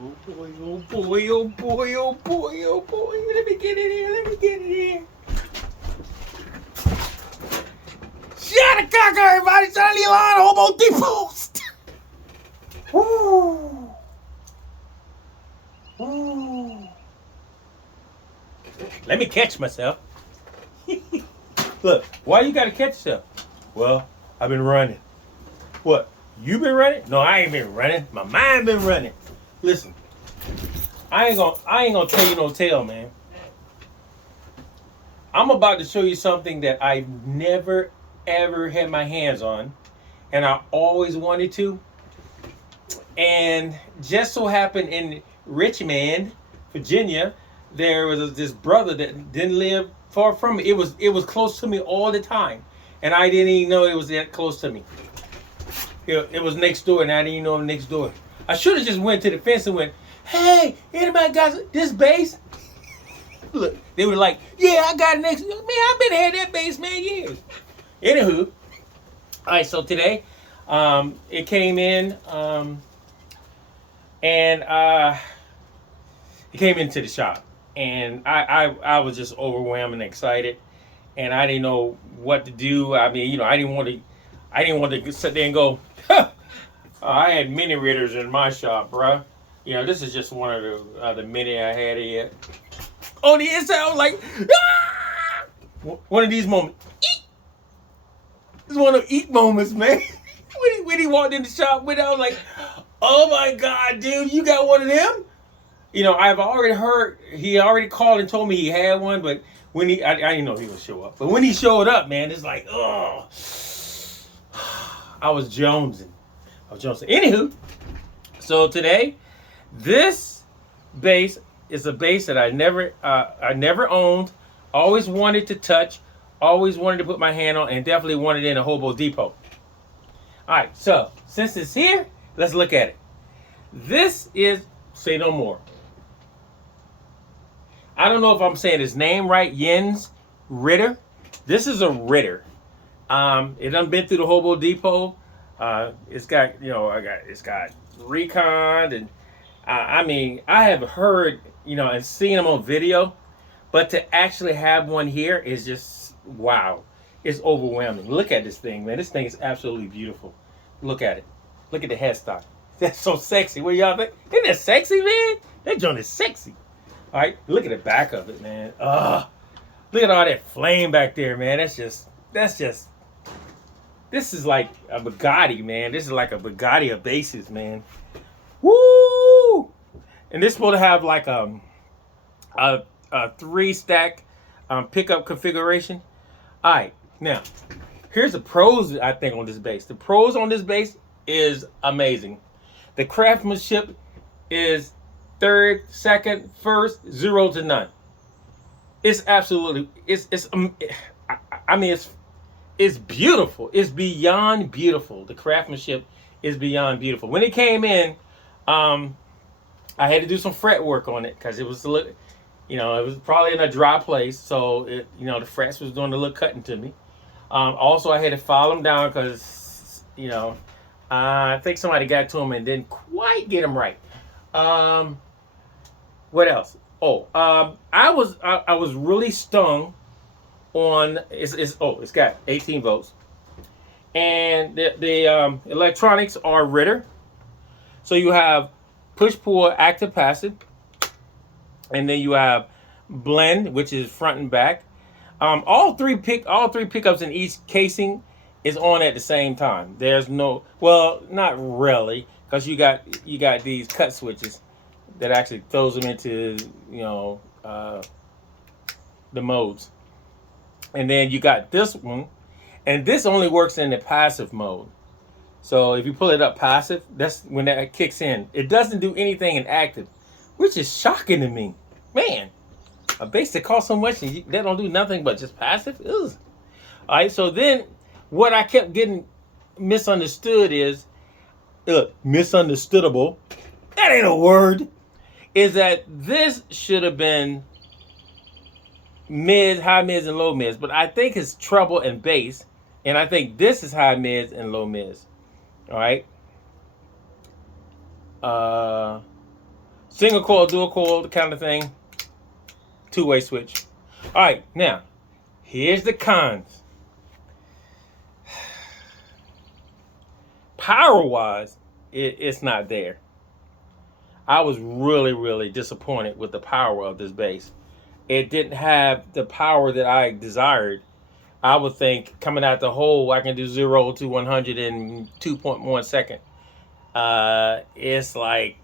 Oh boy, oh boy, oh boy, oh boy, oh boy. Let me get in here, let me get in here. Shut the cock, everybody. Charlie Line, Hobo Depost. Woo. Woo. Let me catch myself. Look, why you gotta catch yourself? Well, I've been running. What? You been running? No, I ain't been running. My mind been running. Listen, I ain't gonna tell you no tale, man. I'm about to show you something that I never ever had my hands on, and I always wanted to. And just so happened in Richmond, Virginia, there was this brother that didn't live far from me. It was close to me all the time, and I didn't even know it was that close to me. It was next door, and I didn't even know it was next door. I should have just went to the fence and went, "Hey, anybody got this base?" Look, they were like, "Yeah, I got it next." Man, I've been had that base, man, years. Anywho, all right. So today, it came in, and it came into the shop, and I was just overwhelmed and excited, and I didn't know what to do. I mean, I didn't want to sit there and go. Huh, I had mini Ritters in my shop, bruh. This is just one of the mini I had here. On the inside, I was like, ah! One of these moments. Eat. It's one of eat moments, man. when he walked in the shop with it, I was like, oh my God, dude, you got one of them? I've already heard, he already called and told me he had one, but when I didn't know he would show up. But when he showed up, man, it's like, oh, I was jonesing. Anywho, so today, this base is a base that I never owned, always wanted to touch, always wanted to put my hand on, and definitely wanted it in a Hobo Depot. All right, so since it's here, let's look at it. This is Say No More. I don't know if I'm saying his name right, Jens Ritter. This is a Ritter. It done been through the Hobo Depot. It's got, it's got recon, and I mean, I have heard, and seen them on video, but to actually have one here is just wow. It's overwhelming. Look at this thing, man. This thing is absolutely beautiful. Look at it. Look at the headstock. That's so sexy. What y'all think? Isn't that sexy, man? That joint is sexy. All right, look at the back of it, man. Look at all that flame back there, man. This is like a Bugatti, man. This is like a Bugatti of bases, man. Woo! And this is supposed to have like a 3-stack pickup configuration. All right, now here's the pros I think on this base. The pros on this base is amazing. The craftsmanship is third, second, first, 0 to none. It's absolutely I mean it's beautiful. It's beyond beautiful. The craftsmanship is beyond beautiful. When it came in, I had to do some fret work on it because it was a little, it was probably in a dry place, so the frets was doing a little cutting to me. Also, I had to file them down because I think somebody got to them and didn't quite get them right. What else? Oh, I was really stung on it's got 18 volts, and the electronics are Ritter. So you have push pull, active passive, and then you have blend, which is front and back. All three pickups in each casing is on at the same time. There's no, well, not really, because you got these cut switches that actually throws them into the modes. And then you got this one, and this only works in the passive mode. So if you pull it up passive, that's when that kicks in. It doesn't do anything in active, which is shocking to me. Man, a base that costs so much and they don't do nothing but just passive? Ugh. All right, so then what I kept getting misunderstood is, misunderstoodable, that ain't a word, is that this should have been mids, high mids, and low mids. But I think it's treble and bass, and I think this is high mids and low mids. All right. Single coil, dual coil, the kind of thing. Two-way switch. All right, now, here's the cons. Power-wise, it's not there. I was really, really disappointed with the power of this bass. It didn't have the power that I desired. I would think coming out the hole, I can do 0 to 100 in 2.1 seconds. It's like,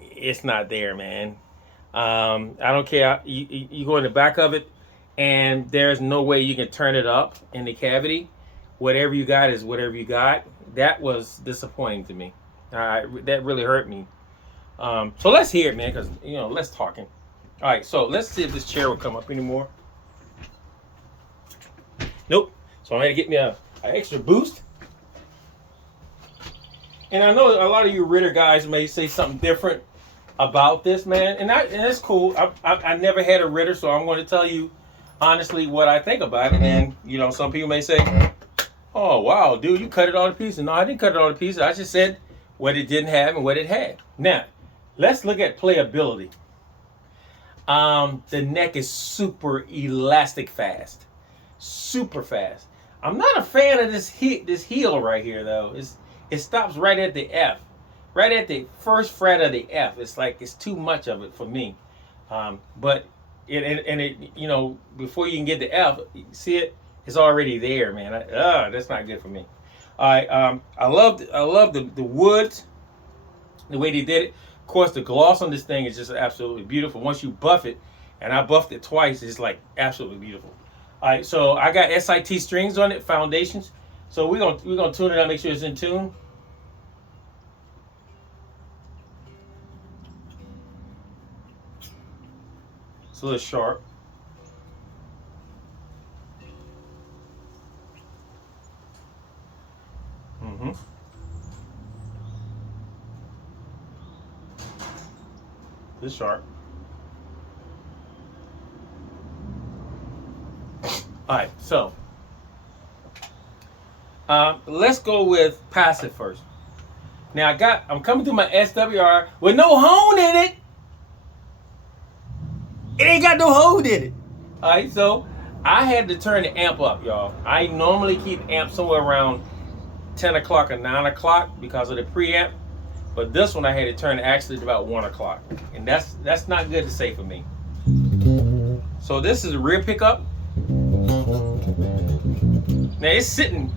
it's not there, man. I don't care. You go in the back of it, and there's no way you can turn it up in the cavity. Whatever you got is whatever you got. That was disappointing to me. That really hurt me. So let's hear it, man, because, let's talking. All right, so let's see if this chair will come up anymore. Nope. So I had to get me an extra boost. And I know a lot of you Ritter guys may say something different about this, man, and that's cool. I never had a Ritter, so I'm going to tell you honestly what I think about it. And some people may say, "Oh wow, dude, you cut it all to pieces." No, I didn't cut it all to pieces. I just said what it didn't have and what it had. Now, let's look at playability. The neck is super elastic fast, super fast. I'm not a fan of this heel right here though. It stops right at the F. Right at the first fret of the F. It's like it's too much of it for me. But before you can get the F, see it? It's already there, man. That's not good for me. All right. I love the woods, the way they did it. Of course, the gloss on this thing is just absolutely beautiful. Once you buff it, and I buffed it twice, it's like absolutely beautiful. All right. So I got SIT strings on it, foundations. So we're gonna tune it up, make sure it's in tune. It's a little sharp. Mm-hmm. It's sharp. All right, so let's go with passive first. Now I'm coming through my SWR with no hone in it. It ain't got no hone in it. All right, so I had to turn the amp up, y'all. I normally keep amp somewhere around 10 o'clock or 9 o'clock because of the preamp. But this one I had to turn it actually to about 1 o'clock. And that's not good to say for me. So this is a rear pickup. Now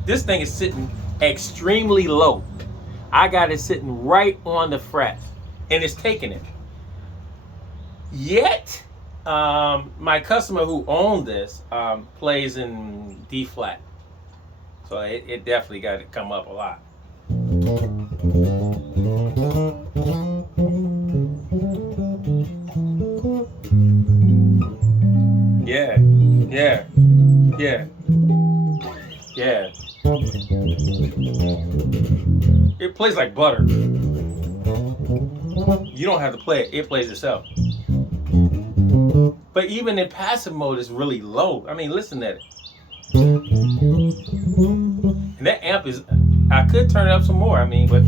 this thing is sitting extremely low. I got it sitting right on the fret. And it's taking it. Yet, my customer who owned this plays in D flat. So it definitely got to come up a lot. Yeah. It plays like butter. You don't have to play it. It plays itself. But even in passive mode, it's really low. I mean, listen to it. And that amp is, I could turn it up some more. I mean, but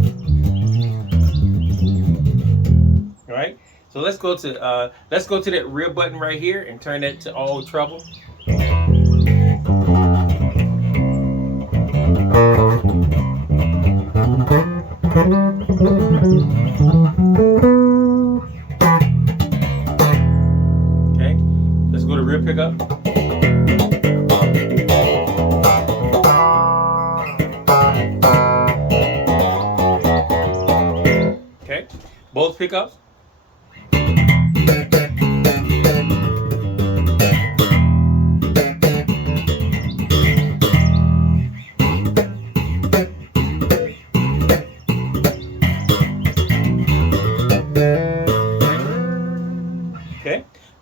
all right. So let's go to that rear button right here and turn that to all treble. Okay. Let's go to rear pickup. Okay. Both pickups.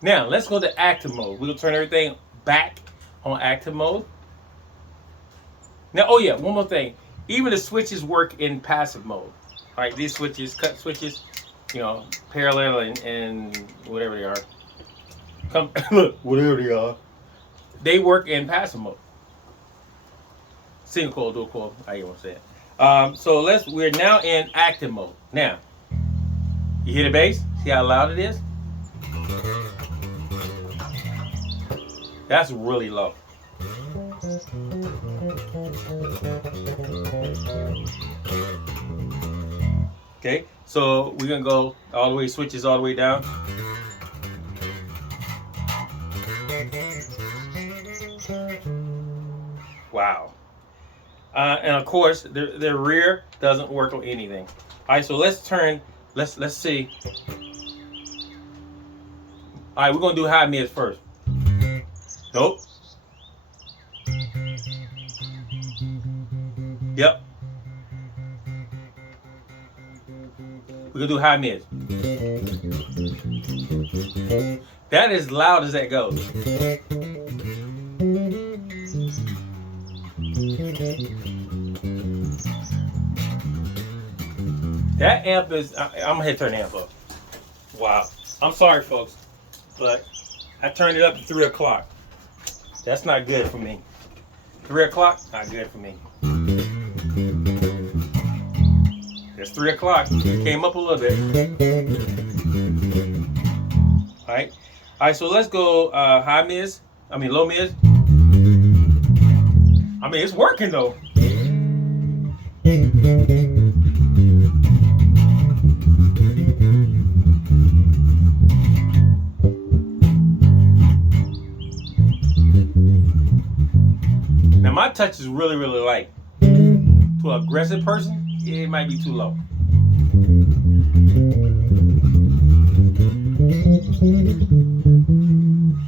Now, let's go to active mode. We'll turn everything back on active mode. Now, oh yeah, one more thing. Even the switches work in passive mode. All right, these switches, cut switches, parallel and whatever they are. Look, whatever they are. They work in passive mode. Single coil, dual coil, I want to say it. So we're now in active mode. Now, You hear the bass? See how loud it is? That's really low. Okay, so we're gonna go all the way, switches all the way down. Wow. And of course, the rear doesn't work on anything. All right, so let's see. All right, we're gonna do high mids first. Nope. Yep. We're gonna do high mids. That is loud as that goes. That amp is, I'm gonna hit turn the amp up. Wow. I'm sorry, folks, but I turned it up to 3 o'clock. That's not good for me. 3 o'clock, not good for me. It's 3 o'clock. It came up a little bit. All right. All right, so let's go low mids. I mean, it's working though. Now my touch is really, really light. To an aggressive person, it might be too low.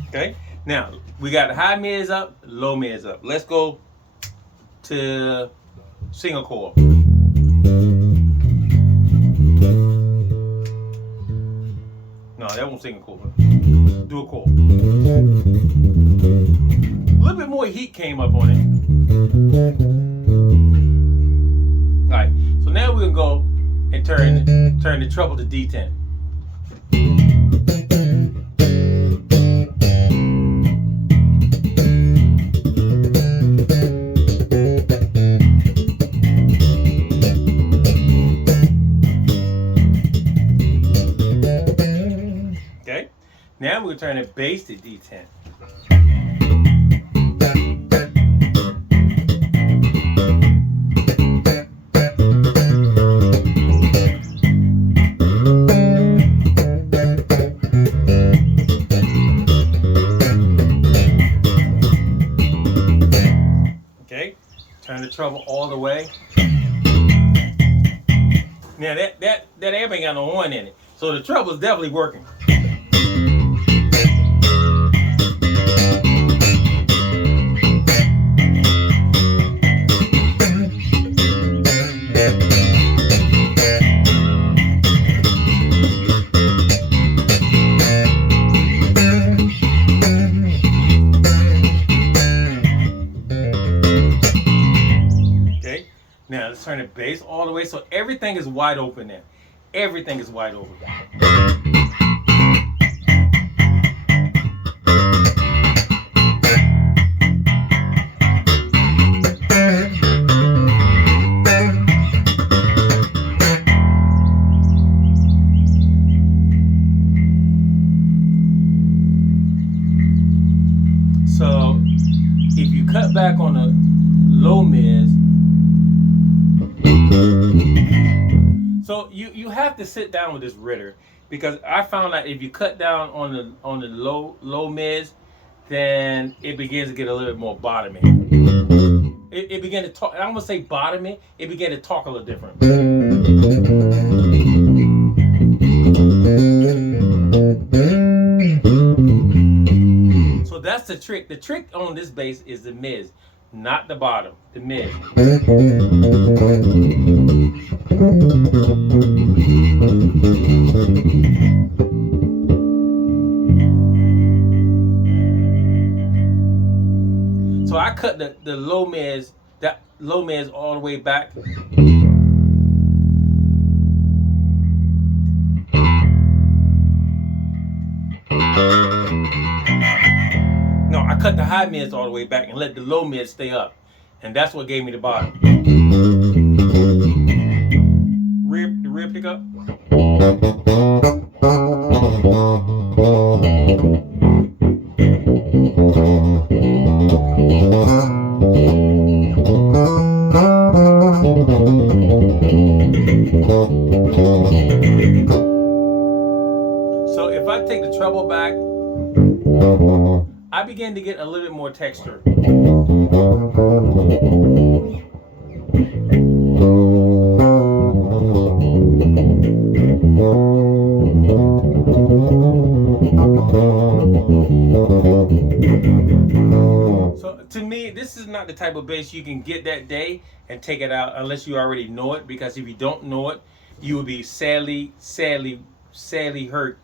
Okay, now we got high mids up, low mids up. Let's go to single coil. No, that won't single coil. Dual coil. A little bit more heat came up on it. All right, so now we're gonna go and turn the treble to D10. Okay, now we're gonna turn the bass to D10. Turn the treble all the way. Now that amp ain't got no one in it, so the treble is definitely working. Now let's turn the bass all the way so everything is wide open now. Everything is wide open. So if you cut back on the low mids, so you have to sit down with this Ritter, because I found out if you cut down on the low mids, then it begins to get a little bit more bottomy. It began to talk. I'm gonna say bottomy. It began to talk a little different. So that's the trick. The trick on this bass is the mids, not the bottom. The mid. So I cut the low mids, that low mids all the way back. No, I cut the high mids all the way back and let the low mids stay up. And that's what gave me the bottom. The rear pickup. So if I take the treble back, I begin to get a little bit more texture. So to me, this is not the type of bass you can get that day and take it out unless you already know it, because if you don't know it, you will be sadly hurt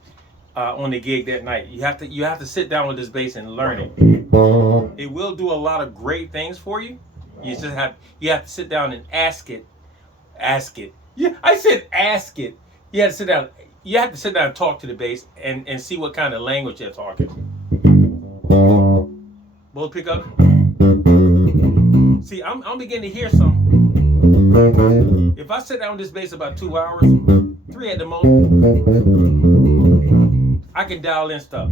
on the gig that night. You have to sit down with this bass and learn it. It will do a lot of great things for you. You have to sit down and ask it. Yeah, I said ask it. You have to sit down. You have to sit down and talk to the bass and see what kind of language they're talking. Both pick up. See, I'm beginning to hear something. If I sit down with this bass about 2 hours, 3 at the most, I can dial in stuff.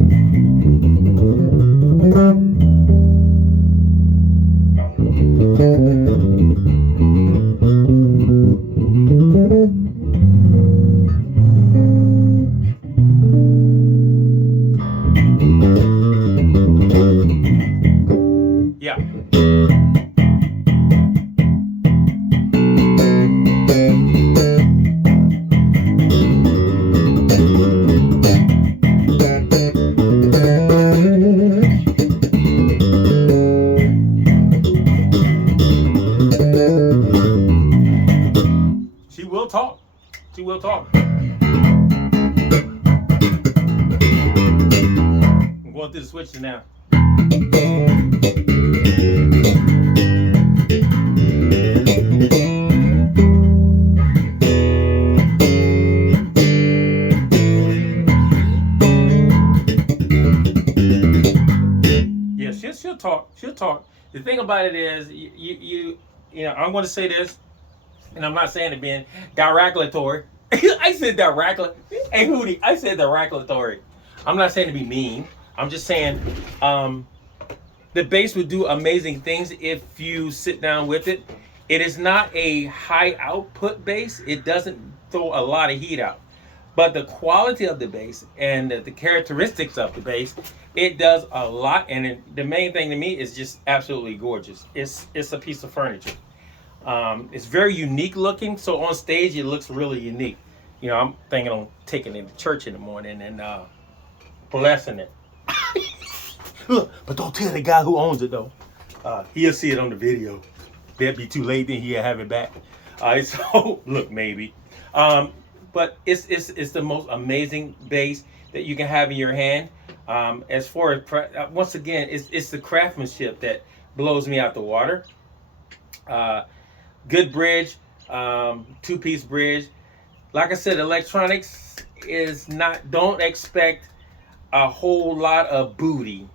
Yeah. She will talk. She will talk. I'm going through the switches now. Yeah, she'll talk. She'll talk. The thing about it is, you know, I'm going to say this, and I'm not saying it being derogatory. I said derogatory. Hey, Hootie, I said derogatory. I'm not saying to be mean. I'm just saying the bass would do amazing things if you sit down with it. It is not a high output bass. It doesn't throw a lot of heat out. But the quality of the bass and the characteristics of the bass, it does a lot. And the main thing to me is just absolutely gorgeous. It's a piece of furniture. It's very unique looking. So on stage, it looks really unique. You know, I'm thinking on taking it to church in the morning and blessing it. Look, but don't tell the guy who owns it though. He'll see it on the video. That'd be too late. Then he'll have it back. So look, maybe. But it's the most amazing bass that you can have in your hand. As far as once again, it's the craftsmanship that blows me out the water. Good bridge, 2-piece bridge. Like I said, electronics is not. Don't expect a whole lot of booty.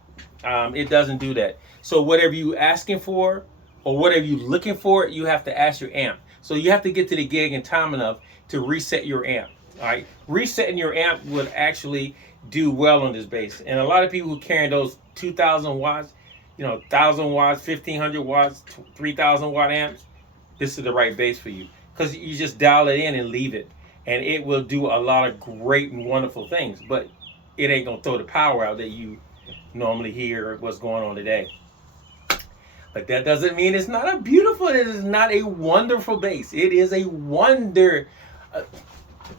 It doesn't do that. So whatever you asking for or whatever you looking for, you have to ask your amp. So you have to get to the gig in time enough to reset your amp. All right, resetting your amp would actually do well on this bass. And a lot of people who carry those 2,000 watts, 1,000 watts, 1,500 watts, 3,000 watt amps, this is the right bass for you, because you just dial it in and leave it, and it will do a lot of great and wonderful things. But it ain't gonna throw the power out that you normally hear what's going on today. But that doesn't mean it's not a beautiful, it is not a wonderful bass. It is a wonder.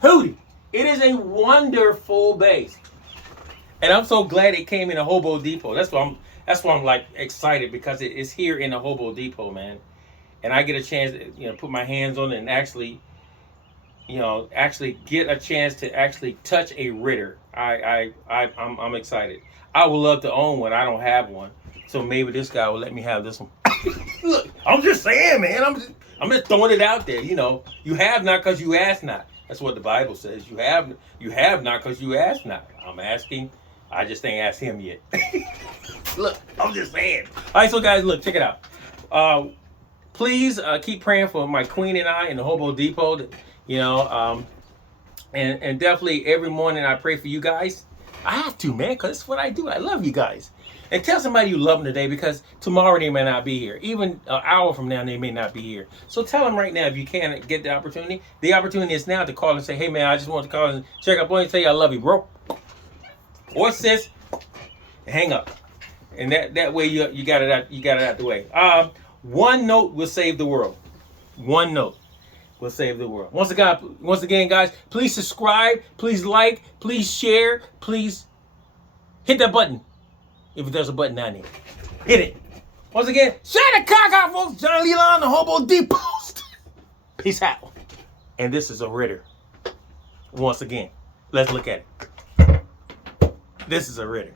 Hootie, it is a wonderful bass. And I'm so glad it came in a Hobo Depot. That's why I'm like excited, because it is here in a Hobo Depot, man. And I get a chance to, put my hands on it and actually get a chance to actually touch a Ritter. I'm excited. I would love to own one. I don't have one. So maybe this guy will let me have this one. Look, I'm just saying, man. I'm just throwing it out there. You have not because you ask not. That's what the Bible says. You have not because you ask not. I'm asking. I just ain't asked him yet. Look, I'm just saying. All right, so guys, look, check it out. Please keep praying for my queen and I in the Hobo Depot. And definitely every morning I pray for you guys. I have to, man, because it's what I do. I love you guys. And tell somebody you love them today, because tomorrow they may not be here. Even an hour from now, they may not be here. So tell them right now, if you can get the opportunity. The opportunity is now to call and say, hey, man, I just want to call and check up on you and say I love you, bro. Or sis, hang up. And that way you got it out the way. One note will save the world. One note will save the world. Once again, guys, please subscribe, please like, please share, please hit that button. If there's a button down there, hit it. Once again, shut the cock out, folks. John Leland, the Hobo Deep Post. Peace out. And this is a Ritter. Once again, let's look at it. This is a Ritter.